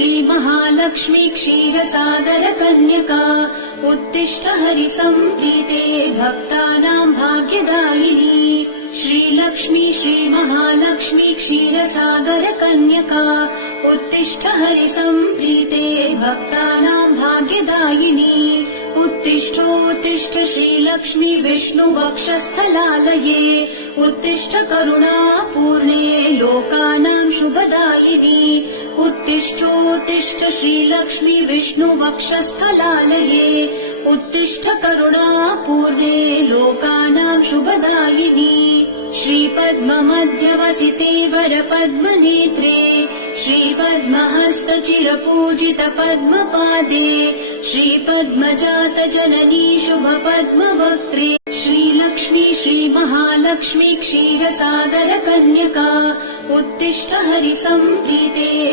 श्रीमहालक्ष्मी क्षीरसागरकन्यका उत्तिष्ठ हरिसम्प्रीते भक्तानां भाग्यदायिनी श्रीलक्ष्मी श्रीमहालक्ष्मी क्षीरसागरकन्यका उत्तिष्ठ हरिसम्प्रीते भक्तानां भाग्यदायिनी उत्तिष्ठोत्तिष्ठ श्रीलक्ष्मी विष्णुवक्षस्थलालये उत्तिष्ठ करुणापूर्णे लोकानां शुभदायिनी उत्तिष्ठोत्तिष्ठ श्रीलक्ष्मी विष्णुवक्षस्थलालये उत्तिष्ठ करुणापूर्णे लोकानां शुभदायिनी श्रीपद्ममध्यवसिते वरपद्मनेत्रे श्रीपद्महस्तचिरपूजित पद्मपादे श्रीपद्मजात जननी शुभपद्मवक्त्रे श्रीलक्ष्मी श्रीमहालक्ष्मी क्षीरसागरकन्यका उत्तिष्ठ हरिसम्प्रीते